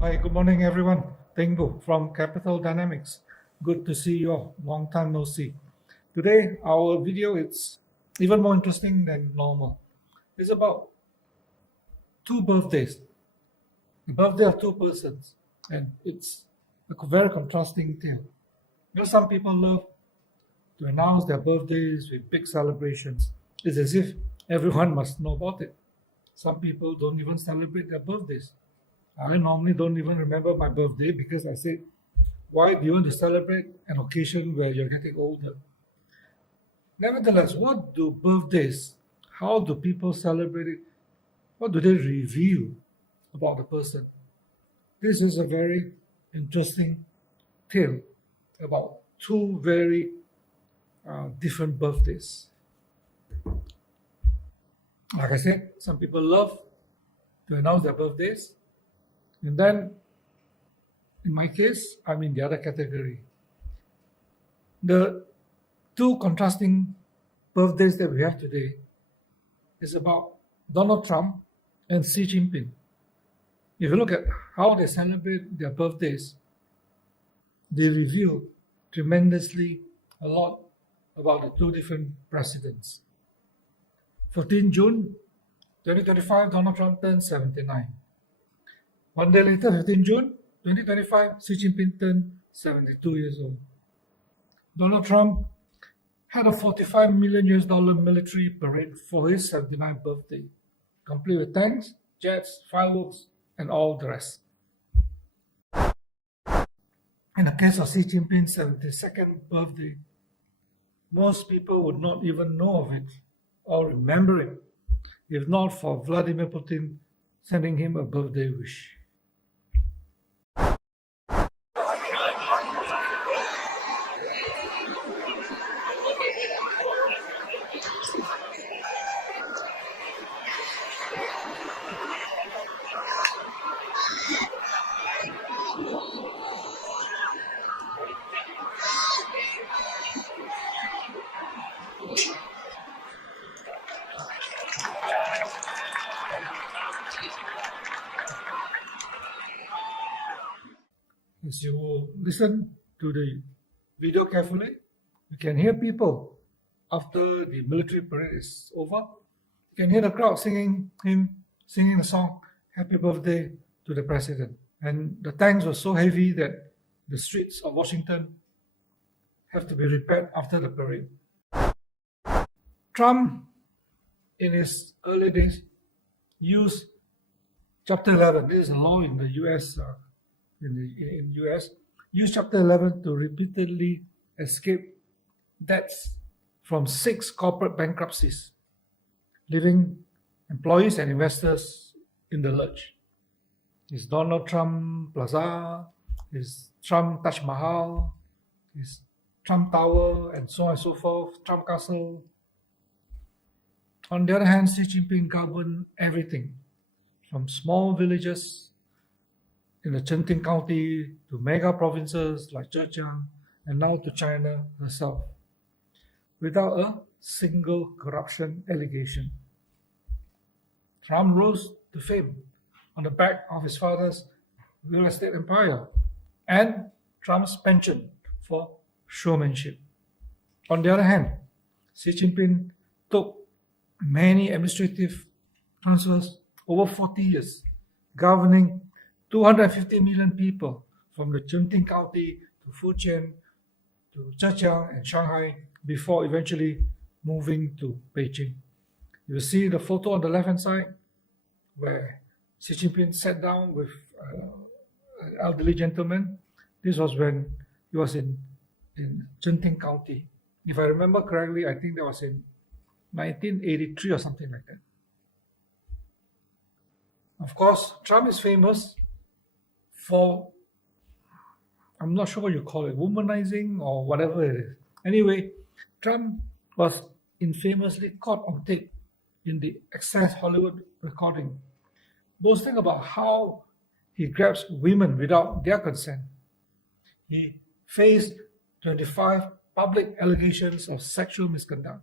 Hi, good morning, everyone. Teng Boo from Capital Dynamics. Good to see you all. Long time no see. Today, our video is even more interesting than normal. It's about two birthdays, the birthday of two persons, and it's a very contrasting tale. Some people love to announce their birthdays with big celebrations. It's as if everyone must know about it. Some people don't even celebrate their birthdays. I normally don't even remember my birthday because I say, why do you want to celebrate an occasion where you're getting older? Nevertheless, what do birthdays, how do people celebrate it? What do they reveal about the person? This is a very interesting tale about two very different birthdays. Like I said, some people love to announce their birthdays, and then in my case, I'm in the other category. The two contrasting birthdays that we have today is about Donald Trump and Xi Jinping. If you look at how they celebrate their birthdays, they reveal tremendously a lot about the two different presidents. 14 June 2025, Donald Trump turned 79. One day later, 15 June 2025, Xi Jinping turned 72 years old. Donald Trump had a $45 million military parade for his 79th birthday, complete with tanks, jets, fireworks, and all the rest. In the case of Xi Jinping's 72nd birthday, most people would not even know of it or remember it, if not for Vladimir Putin sending him a birthday wish. As you listen to the video carefully, you can hear people after the military parade is over. You can hear the crowd singing the song "Happy Birthday" to the president. And the tanks were so heavy that the streets of Washington have to be repaired after the parade. Trump, in his early days, used Chapter 11. This is a law in the U.S. In U.S. Used Chapter 11 to repeatedly escape debts from 6 corporate bankruptcies, leaving employees and investors in the lurch. His Donald Trump Plaza, his Trump Taj Mahal, his Trump Tower, and so on and so forth, Trump Castle. On the other hand, Xi Jinping governed everything, from small villages in the Chengting County to mega provinces like Zhejiang and now to China herself, without a single corruption allegation. Trump rose to fame on the back of his father's real estate empire and Trump's penchant for showmanship. On the other hand, Xi Jinping took many administrative transfers over 40 years, governing 250 million people from the Chengting County to Fujian to Zhejiang and Shanghai before eventually moving to Beijing. You see the photo on the left-hand side where Xi Jinping sat down with an elderly gentleman. This was when he was in Chengting County. If I remember correctly, I think that was in 1983 or something like that. Of course, Trump is famous for, I'm not sure what you call it, womanizing or whatever it is. Anyway, Trump was infamously caught on tape in the Access Hollywood recording, boasting about how he grabs women without their consent. He faced 25 public allegations of sexual misconduct,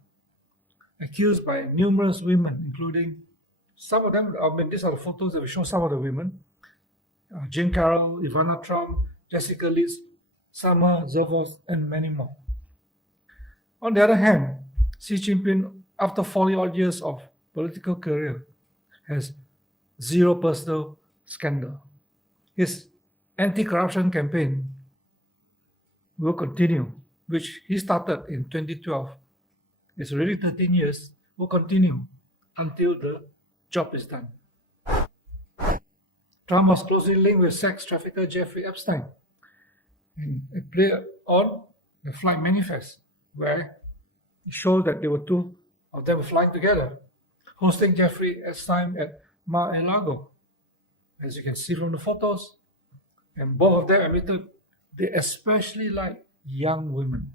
accused by numerous women, including some of them. I mean, these are the photos that we show some of the women. Jean Carroll, Ivana Trump, Jessica Liz, Summer Zervos, and many more. On the other hand, Xi Jinping, after 40-odd years of political career, has zero personal scandal. His anti-corruption campaign will continue, which he started in 2012. It's already 13 years, will continue until the job is done. Trump was closely linked with sex trafficker Jeffrey Epstein. And it played on the flight manifest, where it showed that there were two of them flying together, hosting Jeffrey Epstein at Mar-a-Lago, as you can see from the photos. And both of them admitted they especially like young women.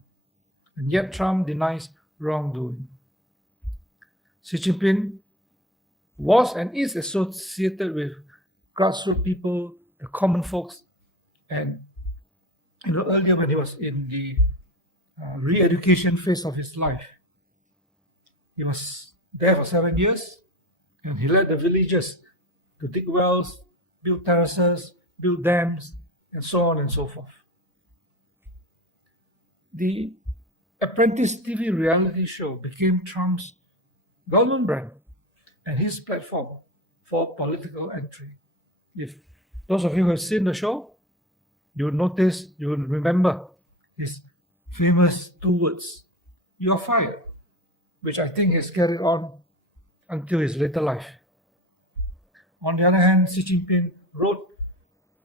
And yet Trump denies wrongdoing. Xi Jinping was and is associated with grassroots people, the common folks, and earlier when he was in the re-education phase of his life, he was there for 7 years, and he led the villagers to dig wells, build terraces, build dams, and so on and so forth. The Apprentice TV reality show became Trump's well-known brand and his platform for political entry. If those of you who have seen the show, you will notice, you will remember his famous 2 words, "You're fired," which I think is carried on until his later life. On the other hand, Xi Jinping wrote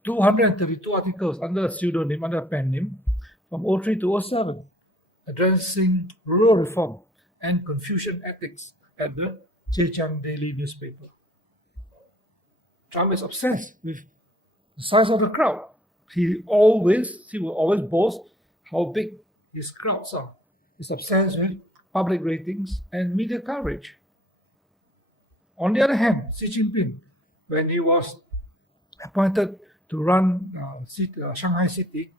232 articles under a pseudonym, under a pen name, from 03 to 07, addressing rural reform and Confucian ethics at the Zhejiang Daily newspaper. Trump is obsessed with the size of the crowd. He will always boast how big his crowds are. He's obsessed with public ratings and media coverage. On the other hand, Xi Jinping, when he was appointed to run Shanghai City,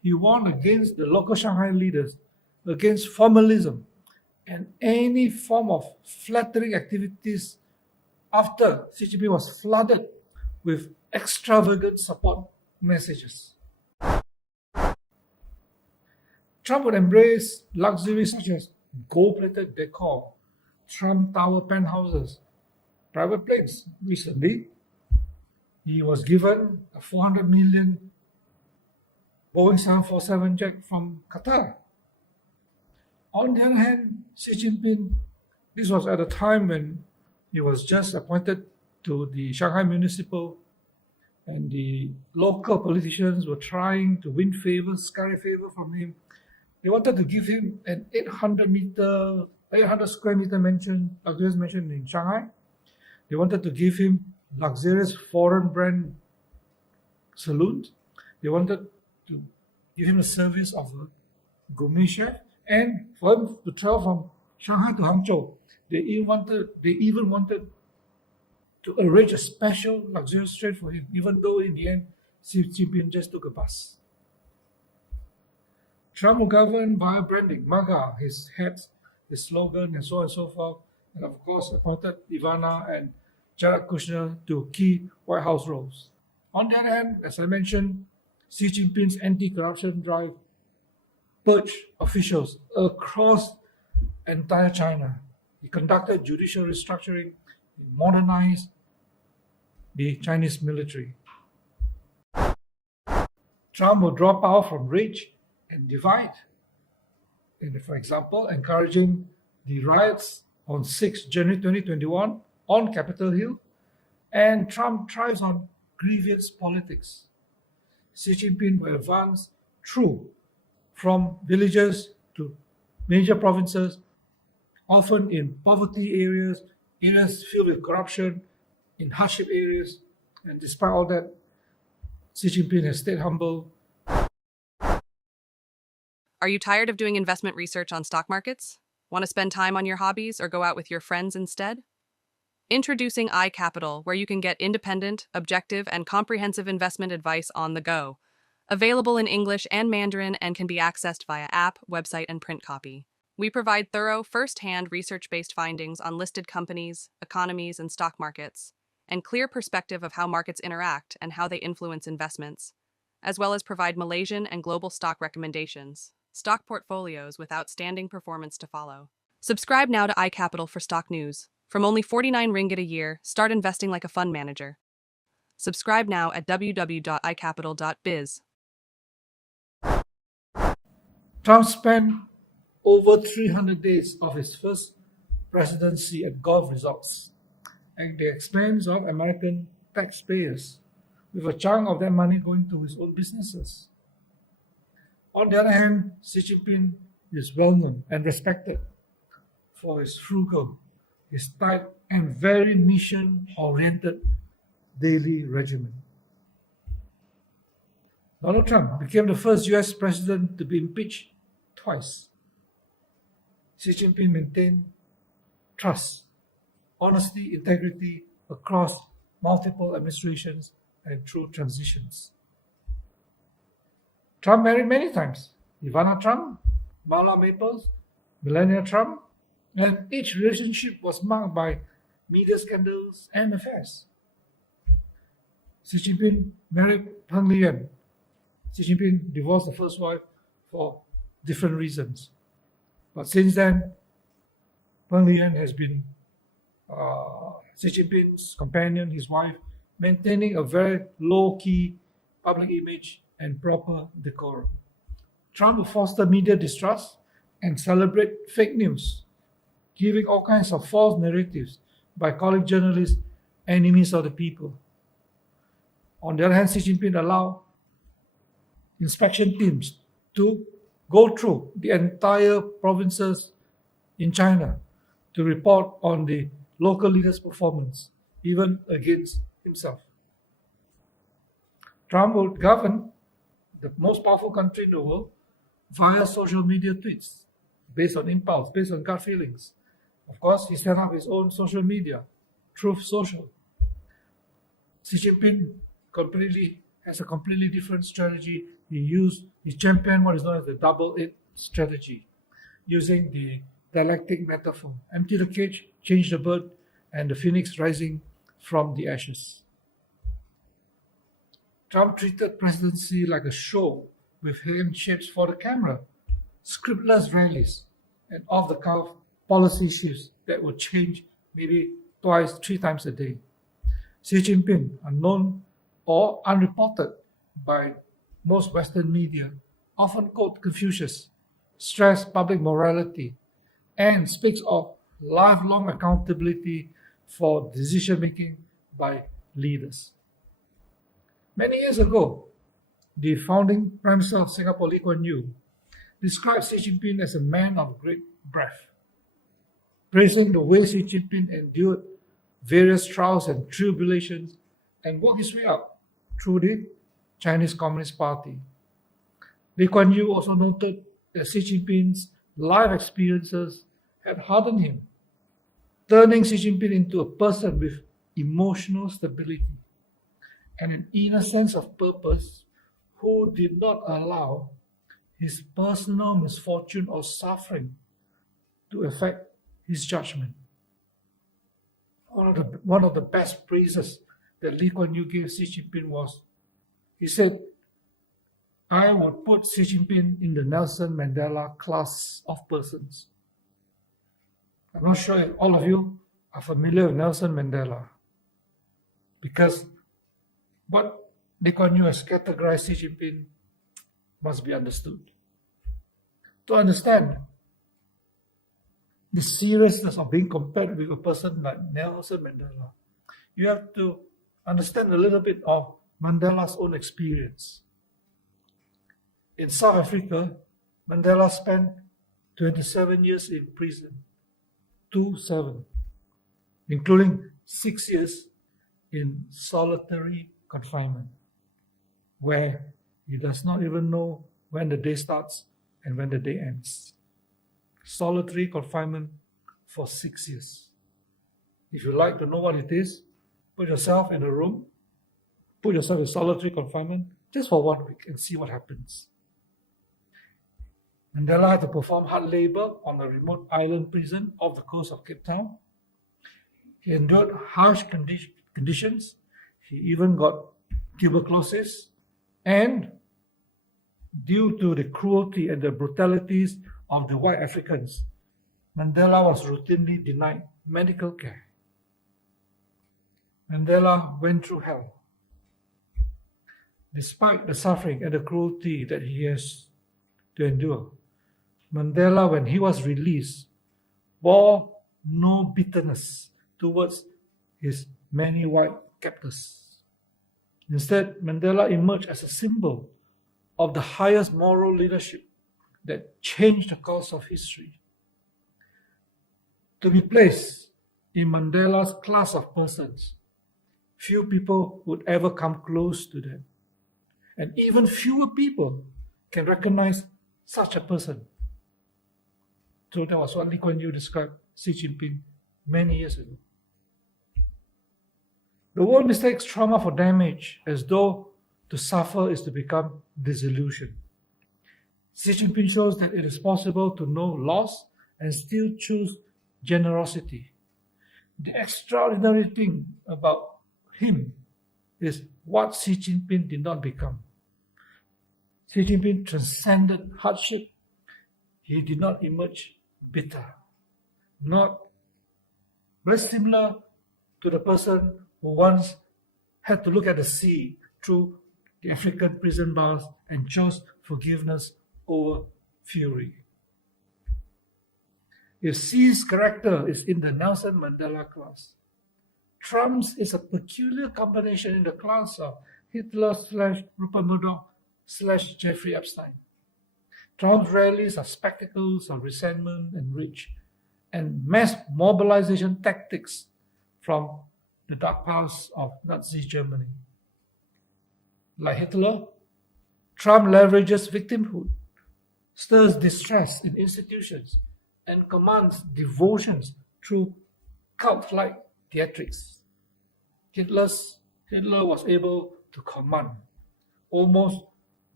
he warned against the local Shanghai leaders, against formalism and any form of flattering activities after Xi Jinping was flooded with extravagant support messages. Trump would embrace luxury such as gold-plated decor, Trump Tower penthouses, private planes. Recently, he was given a $400 million Boeing 747 jet from Qatar. On the other hand, Xi Jinping, this was at a time when he was just appointed to the Shanghai Municipal, and the local politicians were trying to win favor, scurry favor from him. They wanted to give him an 800 square meter mansion, luxurious mansion in Shanghai. They wanted to give him luxurious foreign brand saloons. They wanted to give him the service of a gourmet chef, and for him to travel from Shanghai to Hangzhou. They even wanted to arrange a special luxurious train for him, even though in the end, Xi Jinping just took a bus. Trump will govern via branding, MAGA, his hats, his slogan, and so on and so forth, and of course appointed Ivana and Jared Kushner to key White House roles. On the other hand, as I mentioned, Xi Jinping's anti-corruption drive purged officials across entire China. He conducted judicial restructuring, he modernized the Chinese military. Trump will draw power from rage and divide. For example, encouraging the riots on 6 January 2021 on Capitol Hill, and Trump thrives on grievance politics. Xi Jinping will advance through from villages to major provinces, often in poverty areas, areas filled with corruption, in hardship areas, and despite all that, Xi Jinping has stayed humble. Are you tired of doing investment research on stock markets? Want to spend time on your hobbies or go out with your friends instead? Introducing iCapital, where you can get independent, objective, and comprehensive investment advice on the go. Available in English and Mandarin and can be accessed via app, website, and print copy. We provide thorough, first-hand research-based findings on listed companies, economies, and stock markets. and clear perspective of how markets interact and how they influence investments, as well as provide Malaysian and global stock recommendations, stock portfolios with outstanding performance to follow. Subscribe now to iCapital for stock news. From only 49 ringgit a year, start investing like a fund manager. Subscribe now at www.icapital.biz. Trump spent over 300 days of his first presidency at golf resorts at the expense of American taxpayers, with a chunk of that money going to his own businesses. On the other hand, Xi Jinping is well known and respected for his frugal, his tight and very mission-oriented daily regimen. Donald Trump became the first US president to be impeached twice. Xi Jinping maintained trust, honesty, integrity across multiple administrations and through transitions. Trump married many times: Ivana Trump, Marla Maples, Melania Trump, and each relationship was marked by media scandals and affairs. Xi Jinping married Peng Liyuan. Xi Jinping divorced the first wife for different reasons. But since then, Peng Liyuan has been Xi Jinping's companion, his wife, maintaining a very low-key public image and proper decorum. Trump will foster media distrust and celebrate fake news, giving all kinds of false narratives by calling journalists enemies of the people. On the other hand, Xi Jinping allowed inspection teams to go through the entire provinces in China to report on the local leaders' performance, even against himself. Trump will govern the most powerful country in the world via social media tweets, based on impulse, based on gut feelings. Of course, he set up his own social media, Truth Social. Xi Jinping has a completely different strategy. He championed what is known as the double it strategy, using the dialectic metaphor: empty the cage, change the bird, and the phoenix rising from the ashes. Trump treated presidency like a show with handshakes for the camera, scriptless rallies, and off-the-cuff policy shifts that would change maybe twice, 3 times a day. Xi Jinping, unknown or unreported by most Western media, often quotes Confucius, stress public morality, and speaks of lifelong accountability for decision-making by leaders. Many years ago, the founding Prime Minister of Singapore, Lee Kuan Yew, described Xi Jinping as a man of great breadth, praising the way Xi Jinping endured various trials and tribulations and worked his way up through the Chinese Communist Party. Lee Kuan Yew also noted that Xi Jinping's life experiences had hardened him, turning Xi Jinping into a person with emotional stability and an inner sense of purpose, who did not allow his personal misfortune or suffering to affect his judgment. One of the best praises that Lee Kuan Yew gave Xi Jinping was, he said, "I would put Xi Jinping in the Nelson Mandela class of persons." I'm not sure if all of you are familiar with Nelson Mandela, because what Lee Kuan Yew has categorized Xi Jinping must be understood. To understand the seriousness of being compared with a person like Nelson Mandela, you have to understand a little bit of Mandela's own experience. In South Africa, Mandela spent 27 years in prison, 27, including 6 years in solitary confinement, where he does not even know when the day starts and when the day ends. Solitary confinement for 6 years. If you like to know what it is, put yourself in a room, put yourself in solitary confinement just for 1 week and see what happens. Mandela had to perform hard labor on a remote island prison off the coast of Cape Town. He endured harsh conditions. He even got tuberculosis, and due to the cruelty and the brutalities of the white Africans, Mandela was routinely denied medical care. Mandela went through hell. Despite the suffering and the cruelty that he has to endure, Mandela, when he was released, bore no bitterness towards his many white captors. Instead, Mandela emerged as a symbol of the highest moral leadership that changed the course of history. To be placed in Mandela's class of persons, few people would ever come close to them. And even fewer people can recognize such a person. So that was what Lee Kuan Yew described Xi Jinping many years ago. The world mistakes trauma for damage, as though to suffer is to become disillusioned. Xi Jinping shows that it is possible to know loss and still choose generosity. The extraordinary thing about him is what Xi Jinping did not become. Xi Jinping transcended hardship. He did not emerge bitter. Not very similar to the person who once had to look at the sea through the African prison bars and chose forgiveness over fury. If Xi's character is in the Nelson Mandela class, Trump's is a peculiar combination in the class of Hitler / Rupert Murdoch / Jeffrey Epstein. Trump's rallies are spectacles of resentment and rage, and mass mobilization tactics from the dark past of Nazi Germany. Like Hitler, Trump leverages victimhood, stirs distress in institutions, and commands devotions through cult-like theatrics. Hitler was able to command almost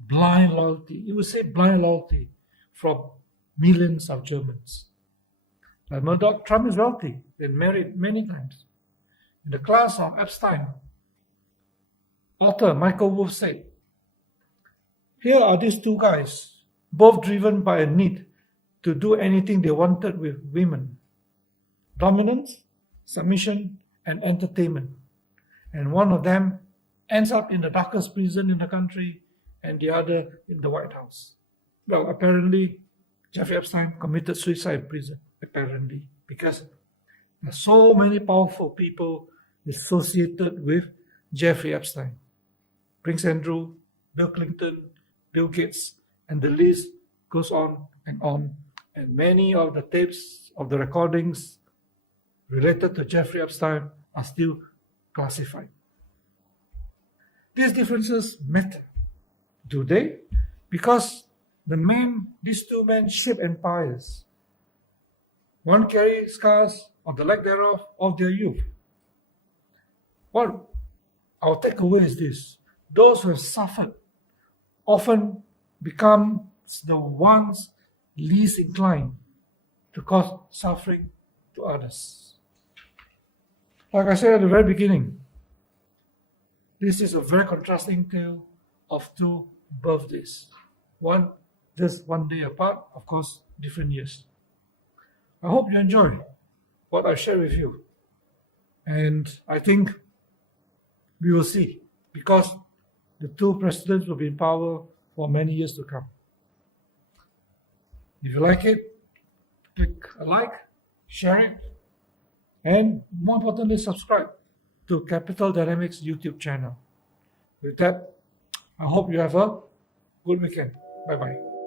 blind loyalty, you would say blind loyalty, from millions of Germans. Like Murdoch, Trump is wealthy and married many times. In the class of Epstein, author Michael Wolff said, "Here are these two guys, both driven by a need to do anything they wanted with women. Dominance, submission, and entertainment. And one of them ends up in the darkest prison in the country and the other in the White House." Well, apparently, Jeffrey Epstein committed suicide in prison, apparently, because there are so many powerful people associated with Jeffrey Epstein. Prince Andrew, Bill Clinton, Bill Gates, and the list goes on and on. And many of the tapes of the recordings related to Jeffrey Epstein are still classified. These differences matter. Do they? Because these two men shape empires. One carries scars of the lack thereof of their youth. What our takeaway is this: those who have suffered often become the ones least inclined to cause suffering to others. Like I said at the very beginning, this is a very contrasting tale of two birthdays. One just one day apart, of course, different years. I hope you enjoy what I share with you. And I think we will see, because the two presidents will be in power for many years to come. If you like it, click a like, share it, and more importantly, subscribe to Capital Dynamics YouTube channel. With that, I hope you have a good weekend. Bye-bye.